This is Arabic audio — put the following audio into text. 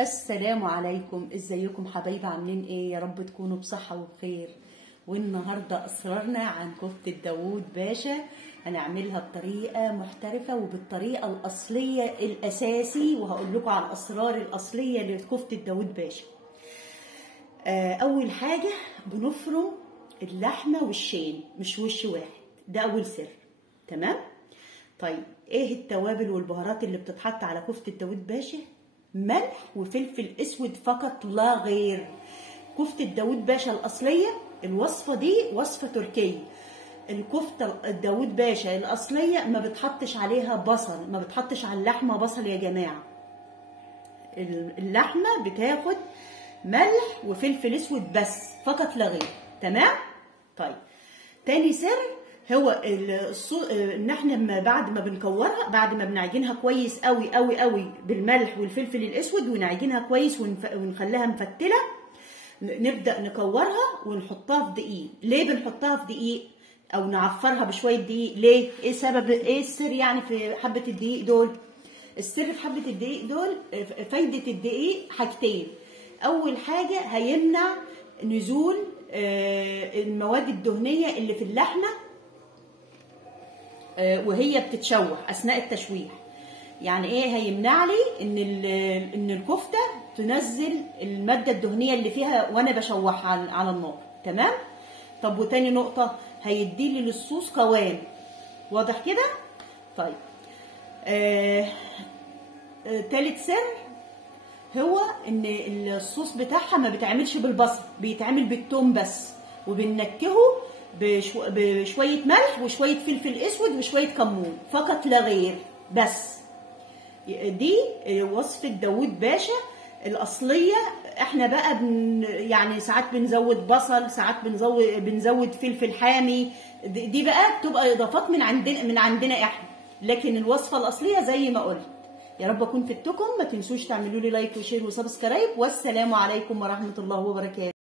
السلام عليكم، ازيكم حبايبي؟ عاملين ايه؟ يا رب تكونوا بصحة وبخير. والنهاردة اصررنا عن كفتة داوود باشا، هنعملها بطريقة محترفة وبالطريقة الأصلية الأساسي، وهقول لكم على الأسرار الأصلية لكفتة داوود باشا. أول حاجة بنفرم اللحمة وشين، مش وش واحد، ده أول سر. تمام؟ طيب ايه التوابل والبهارات اللي بتتحط على كفتة داوود باشا؟ ملح وفلفل اسود فقط لا غير. كفتة داوود باشا الأصلية، الوصفة دي وصفة تركية. الكفتة داوود باشا الأصلية ما بتحطش عليها بصل، ما بتحطش على اللحمة بصل يا جماعة. اللحمة بتاخد ملح وفلفل اسود بس فقط لا غير. تمام؟ طيب تاني سر هو ان احنا بعد ما بنكورها، بعد ما بنعجنها كويس قوي قوي قوي بالملح والفلفل الاسود ونعجنها كويس ونخليها مفتله، نبدا نكورها ونحطها في دقيق. ليه بنحطها في دقيق او نعفرها بشويه دقيق؟ ليه؟ ايه سبب؟ ايه السر يعني في حبه الدقيق دول؟ السر في حبه الدقيق دول، فايده الدقيق حاجتين. اول حاجه هيمنع نزول المواد الدهنيه اللي في اللحمه وهي بتتشوح اثناء التشويح. يعني ايه هيمنع لي ان الكفته تنزل الماده الدهنيه اللي فيها وانا بشوحها على النار. تمام؟ طب وتاني نقطه، هيدي لي للصوص قوام. واضح كده؟ طيب تالت سر هو ان الصوص بتاعها ما بيتعملش بالبصل، بيتعمل بالثوم بس، وبننكهه بشويه ملح وشويه فلفل اسود وشويه كمون فقط لا غير. بس دي وصفه داوود باشا الاصليه. احنا بقى يعني ساعات بنزود بصل، ساعات بنزود فلفل حامي، دي بقى بتبقى اضافات من عندنا احنا، لكن الوصفه الاصليه زي ما قلت. يا رب اكون فدتكم. ما تنسوش تعملوا لي لايك وشير وسبسكرايب، والسلام عليكم ورحمه الله وبركاته.